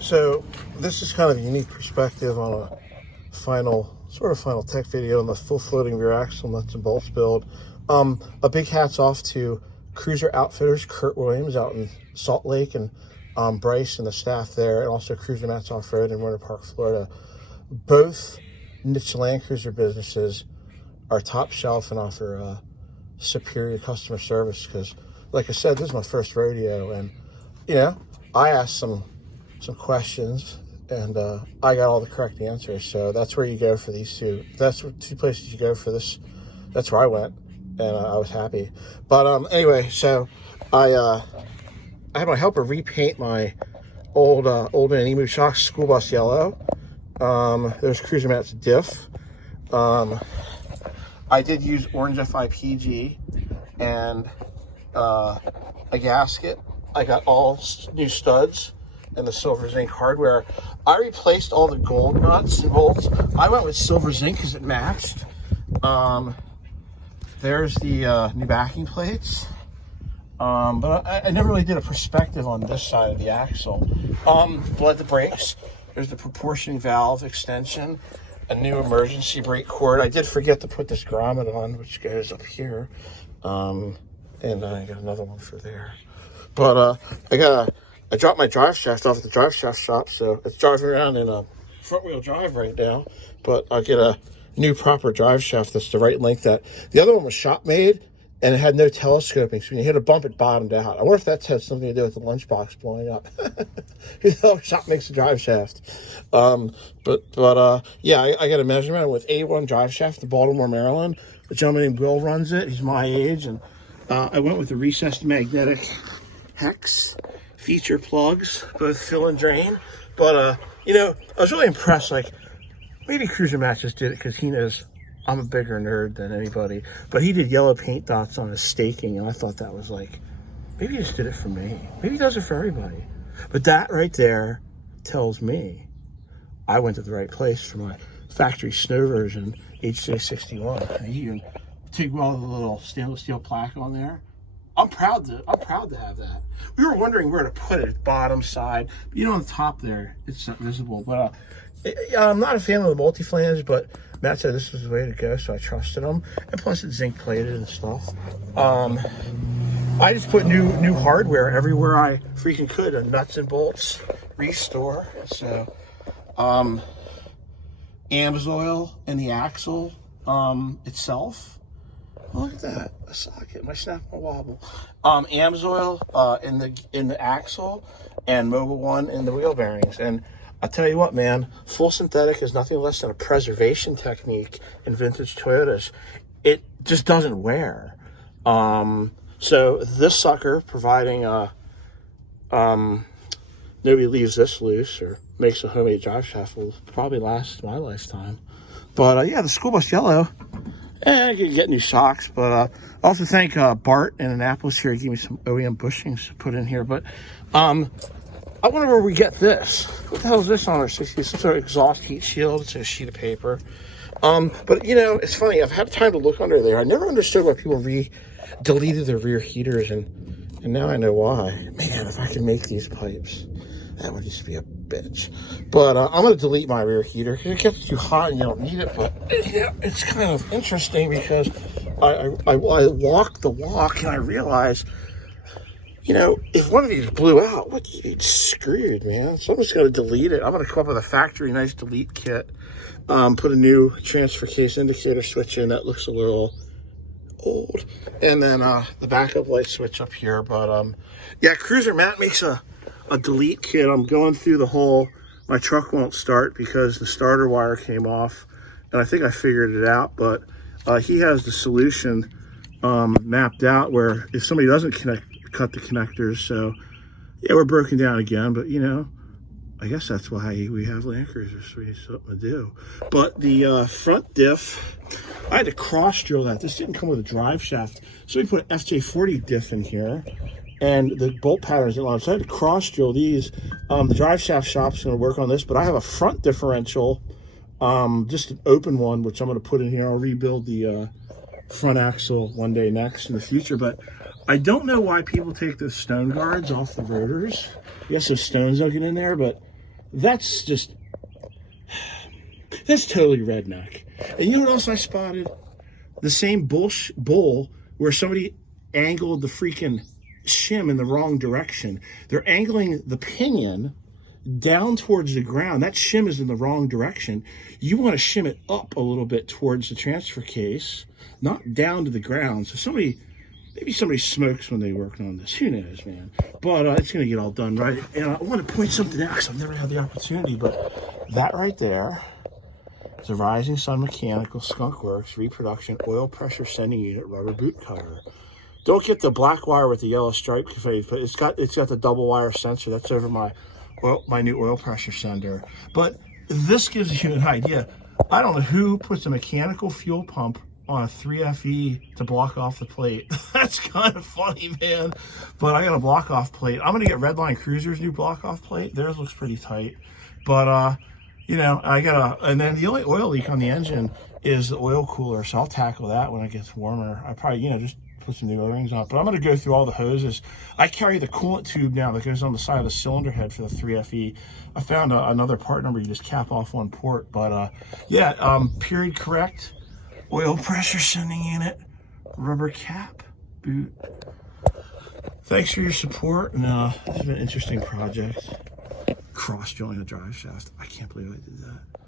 So this is kind of a unique perspective on a final tech video on the full floating rear axle nuts and bolts build. A big hats off to Cruiser Outfitters, Kurt Williams out in Salt Lake, and Bryce and the staff there, and also Cruiser Mats Off-Road in Winter Park, Florida. Both niche Land Cruiser businesses are top shelf and offer superior customer service because, like I said, this is my first rodeo, and I asked some questions, and I got all the correct answers. So that's where you go for these two. That's two places you go for this. That's where I went, and I was happy. But anyway, so I had my helper repaint my old man Emu shocks school bus yellow. There's Cruiser Mats diff. I did use orange FIPG and a gasket. I got all new studs and the silver zinc hardware. I replaced all the gold nuts and bolts. I went with silver zinc because it matched. There's the new backing plates. But I never really did a perspective on this side of the axle. Bled the brakes. There's the proportion valve extension, a new emergency brake cord. I did forget to put this grommet on, which goes up here. And I got another one for there. But I dropped my drive shaft off at the drive shaft shop, so it's driving around in a front wheel drive right now. But I'll get a new proper drive shaft that's the right length. That the other one was shop made, and it had no telescoping, so when you hit a bump, it bottomed out. I wonder if that's had something to do with the lunchbox blowing up. Shop makes a drive shaft. Yeah, I got a measurement with A1 drive shaft to Baltimore, Maryland. A gentleman named Will runs it. He's my age, and I went with the recessed magnetic hex feature plugs, both fill and drain. But I was really impressed. Like, maybe Cruiser Mats just did it because he knows I'm a bigger nerd than anybody, but he did yellow paint dots on his staking, and I thought that was like, maybe he just did it for me. Maybe he does it for everybody. But that right there tells me I went to the right place for my factory snow version HJ61. And you can TIG weld the little stainless steel plaque on there. I'm proud to have that. We were wondering where to put it, bottom side. On the top there, it's not visible. But I'm not a fan of the multi-flange, but Matt said this was the way to go, so I trusted him. And plus it's zinc plated and stuff. I just put new hardware everywhere I freaking could, and nuts and bolts, restore. So AMSOIL in the axle itself. Oh, look at that, a socket, my snap and wobble. AMSOIL in the axle, and Mobile One in the wheel bearings. And I'll tell you what, man, full synthetic is nothing less than a preservation technique in vintage Toyotas. It just doesn't wear. So this sucker, providing nobody leaves this loose or makes a homemade drive shaft, will probably last my lifetime. But yeah, the school bus yellow, I could get new shocks. But I also thank Bart in Annapolis here. He gave me some OEM bushings to put in here. But I wonder where we get this. What the hell is this on our 60? Some sort of exhaust heat shield. It's a sheet of paper. But it's funny. I've had time to look under there. I never understood why people deleted their rear heaters, and now I know why. Man, if I could make these pipes, that would just be a bitch. But I'm going to delete my rear heater because it gets too hot and you don't need it. But it's kind of interesting because I walked the walk and I realized, if one of these blew out, you'd screwed, man. So I'm just going to delete it. I'm going to come up with a factory nice delete kit. Put a new transfer case indicator switch in that looks a little old. And then the backup light switch up here. But yeah, Cruiser Matt makes a delete kit. I'm going through the whole, my truck won't start because the starter wire came off. And I think I figured it out. But he has the solution mapped out where if somebody doesn't cut the connectors. So yeah, we're broken down again, but I guess that's why we have Land Cruisers, so we need something to do. But the front diff, I had to cross drill that. This didn't come with a drive shaft, so we put an FJ40 diff in here, and the bolt patterns are long, so I had to cross drill these. The drive shaft shop's going to work on this, but I have a front differential, just an open one, which I'm going to put in here. I'll rebuild the front axle one day next in the future, but I don't know why people take those stone guards off the rotors. Yes, those stones don't get in there, but that's totally redneck. And you know what else I spotted? The same bowl where somebody angled the freaking shim in the wrong direction. They're angling the pinion down towards the ground. That shim is in the wrong direction. You want to shim it up a little bit towards the transfer case, not down to the ground. So maybe somebody smokes when they're working on this. Who knows, man? But it's going to get all done right. And I want to point something out because I've never had the opportunity. But that right there is a Rising Sun Mechanical Skunk Works reproduction oil pressure sending unit rubber boot cutter. Don't get the black wire with the yellow stripe, but it's got the double wire sensor. That's over my new oil pressure sender. But this gives you an idea. I don't know who puts a mechanical fuel pump on a 3FE to block off the plate. That's kind of funny, man. But I got a block off plate. I'm gonna get Redline Cruiser's new block off plate. Theirs looks pretty tight. But you know, and then the only oil leak on the engine is the oil cooler. So I'll tackle that when it gets warmer. I probably, you know, just put some new O-rings on. But I'm going to go through all the hoses. I carry the coolant tube now that goes on the side of the cylinder head for the 3FE. I found another part number. You just cap off one port. But yeah, period correct, oil pressure sending unit, rubber cap, boot. Thanks for your support. And this has been an interesting project. Cross joining the drive shaft. I can't believe I did that.